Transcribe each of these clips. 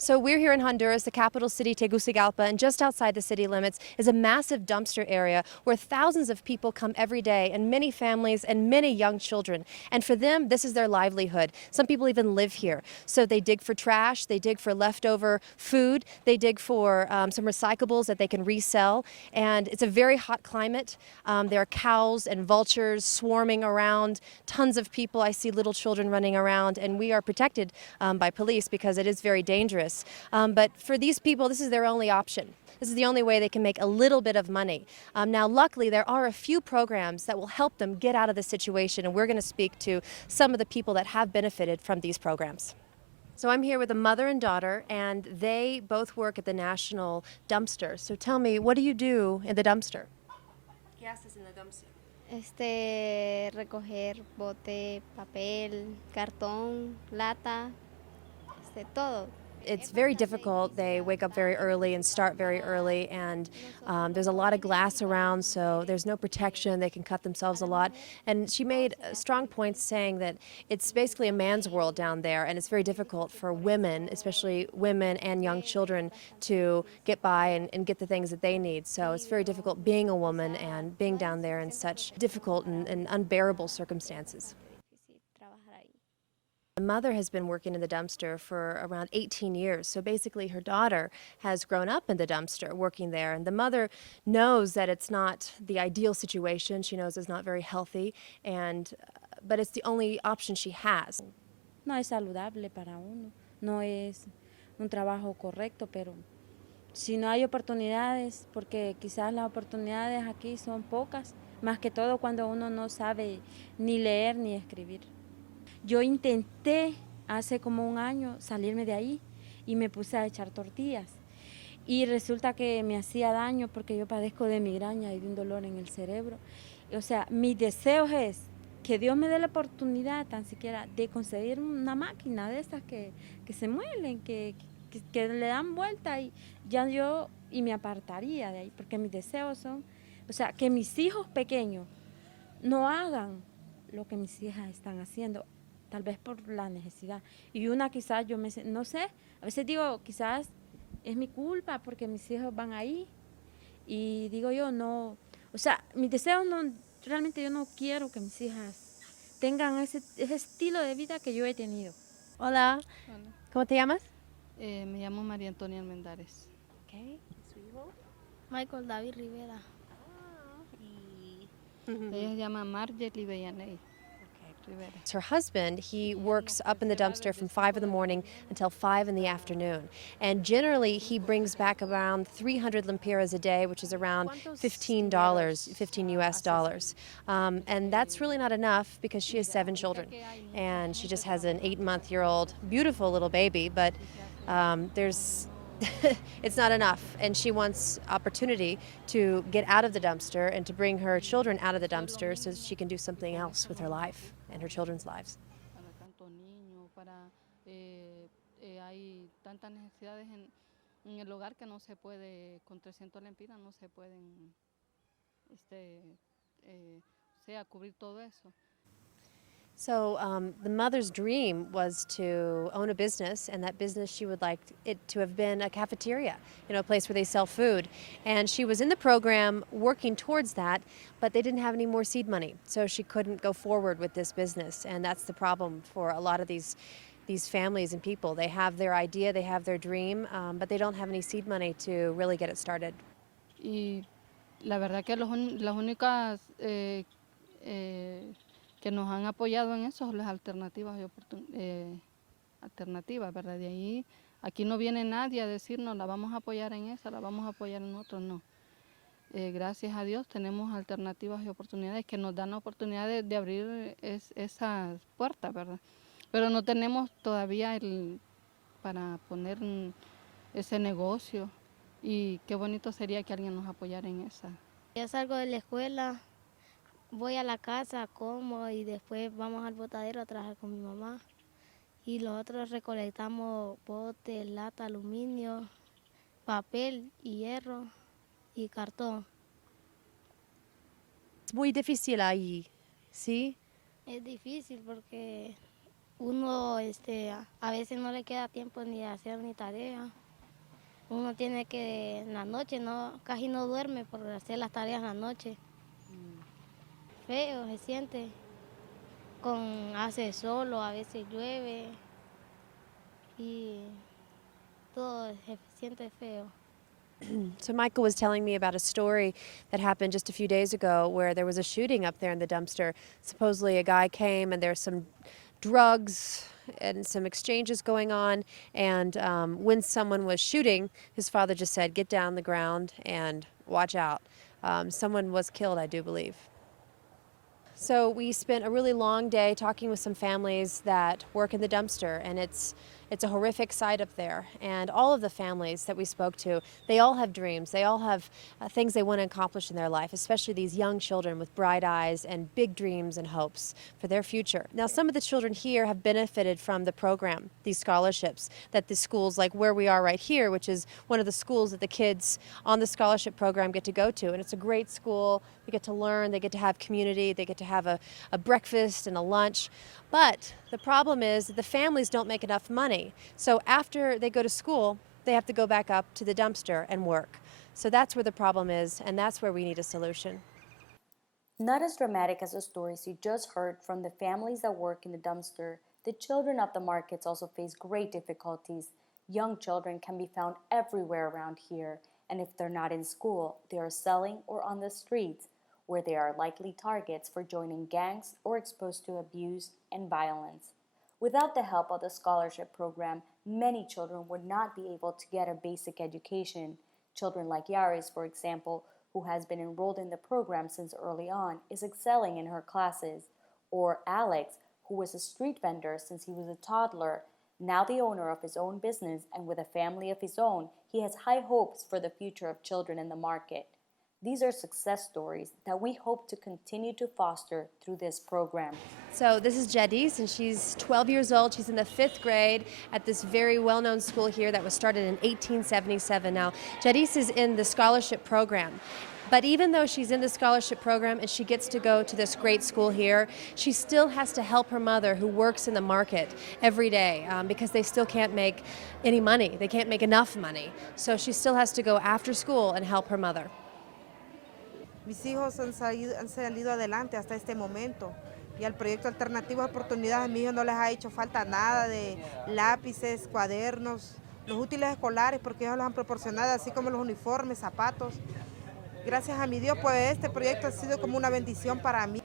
So we're here in Honduras, the capital city, Tegucigalpa, and just outside the city limits is a massive dumpster area where thousands of people come every day, and many families and many young children. And for them, this is their livelihood. Some people even live here. So they dig for trash, they dig for leftover food, they dig for some recyclables that they can resell. And it's a very hot climate. There are cows and vultures swarming around, tons of people. I see little children running around, and we are protected by police because it is very dangerous. But for these people, this is their only option. This is the only way they can make a little bit of money. Now, luckily, there are a few programs that will help them get out of this situation, and we're going to speak to some of the people that have benefited from these programs. So I'm here with a mother and daughter, and they both work at the national dumpster. So tell me, what do you do in the dumpster? ¿Qué haces en the dumpster? Recoger bote, papel, cartón, lata, todo. It's very difficult. They wake up very early and start very early, and there's a lot of glass around, so there's no protection. They can cut themselves a lot. And she made strong points saying that it's basically a man's world down there, and it's very difficult for women, especially women and young children, to get by and get the things that they need. So it's very difficult being a woman and being down there in such difficult and unbearable circumstances. The mother has been working in the dumpster for around 18 years. So basically her daughter has grown up in the dumpster working there. And the mother knows that it's not the ideal situation. She knows it's not very healthy, but it's the only option she has. No es saludable para uno, no es un trabajo correcto, pero si no hay oportunidades, porque quizás las oportunidades aquí son pocas, más que todo cuando uno no sabe ni leer ni escribir. Yo intenté hace como un año salirme de ahí y me puse a echar tortillas. Y resulta que me hacía daño porque yo padezco de migraña y de un dolor en el cerebro. O sea, mi deseo es que Dios me dé la oportunidad tan siquiera de conseguir una máquina de esas que se muelen, que le dan vuelta y ya yo me apartaría de ahí, porque mis deseos son, o sea, que mis hijos pequeños no hagan lo que mis hijas están haciendo, tal vez por la necesidad. Y una quizás no sé, a veces digo, quizás es mi culpa porque mis hijos van ahí y digo yo, no, o sea, mis deseos no, realmente yo no quiero que mis hijas tengan ese estilo de vida que yo he tenido. Hola. Hola. ¿Cómo te llamas? Me llamo María Antonia Almendares. Okay. ¿Su hijo? Michael David Rivera. Ella se llama Marjorie Bellaney. Her husband, he works up in the dumpster from 5 in the morning until 5 in the afternoon. And generally, he brings back around 300 lempiras a day, which is around $15 US dollars. And that's really not enough because she has 7 children. And she just has an 8-month-old, beautiful little baby, but it's not enough, and she wants opportunity to get out of the dumpster and to bring her children out of the dumpster so she can do something else with her life and her children's lives. Para tantos niños, hay tantas necesidades en el hogar que no se puede, con 300 lempiras no se pueden, cubrir todo eso. So the mother's dream was to own a business, and that business she would like it to have been a cafeteria, a place where they sell food. And she was in the program working towards that, but they didn't have any more seed money, so she couldn't go forward with this business. And that's the problem for a lot of these families and people. They have their idea, they have their dream, but they don't have any seed money to really get it started. Y la verdad que las únicas que nos han apoyado en eso, las alternativas, ¿verdad? De ahí, aquí no viene nadie a decirnos, la vamos a apoyar en esa, la vamos a apoyar en otra, no. Gracias a Dios tenemos alternativas y oportunidades que nos dan la oportunidad de abrir esas puertas, ¿verdad? Pero no tenemos todavía para poner ese negocio, y qué bonito sería que alguien nos apoyara en esa. Yo salgo de la escuela, voy a la casa, como y después vamos al botadero a trabajar con mi mamá. Y nosotros recolectamos botes, lata, aluminio, papel y hierro y cartón. Es muy difícil ahí, ¿sí? Es difícil porque Uno a veces no le queda tiempo ni de hacer ni tarea. Uno tiene que en la noche, casi no duerme por hacer las tareas en la noche. Feo se siente, hace solo, a veces llueve y todo se siente feo. So Michael was telling me about a story that happened just a few days ago where there was a shooting up there in the dumpster. Supposedly a guy came and there's some drugs and some exchanges going on, and when someone was shooting, his father just said, "Get down the ground and watch out." Someone was killed, I do believe. So we spent a really long day talking with some families that work in the dumpster, and it's a horrific sight up there. And all of the families that we spoke to, they all have dreams. They all have things they want to accomplish in their life, especially these young children with bright eyes and big dreams and hopes for their future. Now, some of the children here have benefited from the program, these scholarships that the schools, like where we are right here, which is one of the schools that the kids on the scholarship program get to go to. And it's a great school. They get to learn, they get to have community, they get to have a breakfast and a lunch. But the problem is that the families don't make enough money. So after they go to school, they have to go back up to the dumpster and work. So that's where the problem is, and that's where we need a solution. Not as dramatic as the stories you just heard from the families that work in the dumpster, the children of the markets also face great difficulties. Young children can be found everywhere around here, and if they're not in school, they are selling or on the streets, where they are likely targets for joining gangs or exposed to abuse and violence. Without the help of the scholarship program, many children would not be able to get a basic education. Children like Yaris, for example, who has been enrolled in the program since early on, is excelling in her classes. Or Alex, who was a street vendor since he was a toddler, now the owner of his own business and with a family of his own, he has high hopes for the future of children in the market. These are success stories that we hope to continue to foster through this program. So this is Jadis, and she's 12 years old. She's in the 5th grade at this very well-known school here that was started in 1877. Now, Jadis is in the scholarship program. But even though she's in the scholarship program and she gets to go to this great school here, she still has to help her mother, who works in the market every day, because they still can't make any money. They can't make enough money. So she still has to go after school and help her mother. Mis hijos han salido adelante hasta este momento y al proyecto Alternativo de Oportunidades a mis hijos no les ha hecho falta nada de lápices, cuadernos, los útiles escolares porque ellos los han proporcionado, así como los uniformes, zapatos. Gracias a mi Dios, pues este proyecto ha sido como una bendición para mí.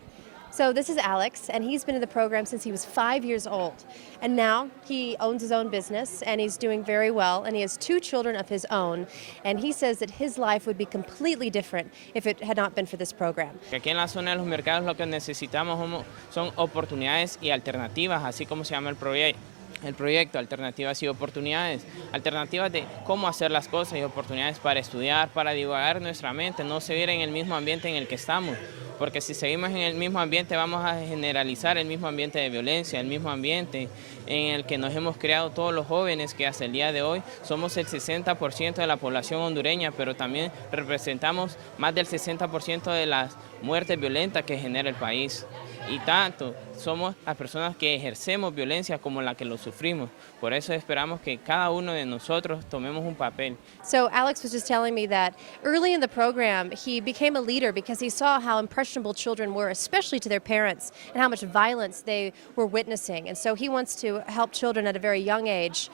So this is Alex, and he's been in the program since he was 5 years old. And now he owns his own business, and he's doing very well, and he has 2 children of his own. And he says that his life would be completely different if it had not been for this program. Aquí en la zona de los mercados lo que necesitamos son oportunidades y alternativas, así como se llama el proyecto, alternativas y oportunidades, alternativas de cómo hacer las cosas y oportunidades para estudiar, para divagar nuestra mente, no seguir en el mismo ambiente en el que estamos. Porque si seguimos en el mismo ambiente vamos a generalizar el mismo ambiente de violencia, el mismo ambiente en el que nos hemos creado todos los jóvenes que hasta el día de hoy somos el 60% de la población hondureña, pero también representamos más del 60% de las muertes violentas que genera el país. Y tanto somos las personas que ejercemos violencia como la que lo sufrimos. Por eso esperamos que cada uno de nosotros tomemos un papel. So Alex was just telling me that early in the program, he became a leader because he saw how impressionable children were, especially to their parents, and how much violence they were witnessing. And so he wants to help children at a very young age,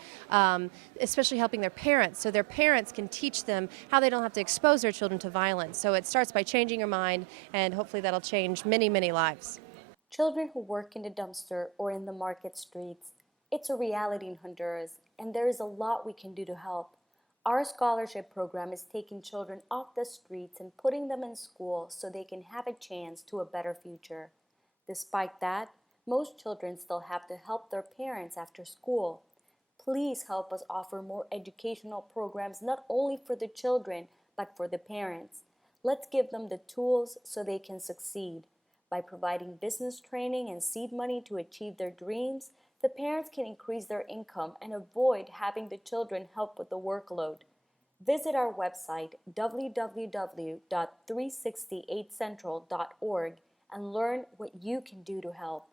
especially helping their parents, so their parents can teach them how they don't have to expose their children to violence. So it starts by changing your mind, and hopefully that'll change many, many lives. Children who work in the dumpster or in the market streets, it's a reality in Honduras, and there is a lot we can do to help. Our scholarship program is taking children off the streets and putting them in school so they can have a chance to a better future. Despite that, most children still have to help their parents after school. Please help us offer more educational programs not only for the children, but for the parents. Let's give them the tools so they can succeed. By providing business training and seed money to achieve their dreams, the parents can increase their income and avoid having the children help with the workload. Visit our website www.368central.org and learn what you can do to help.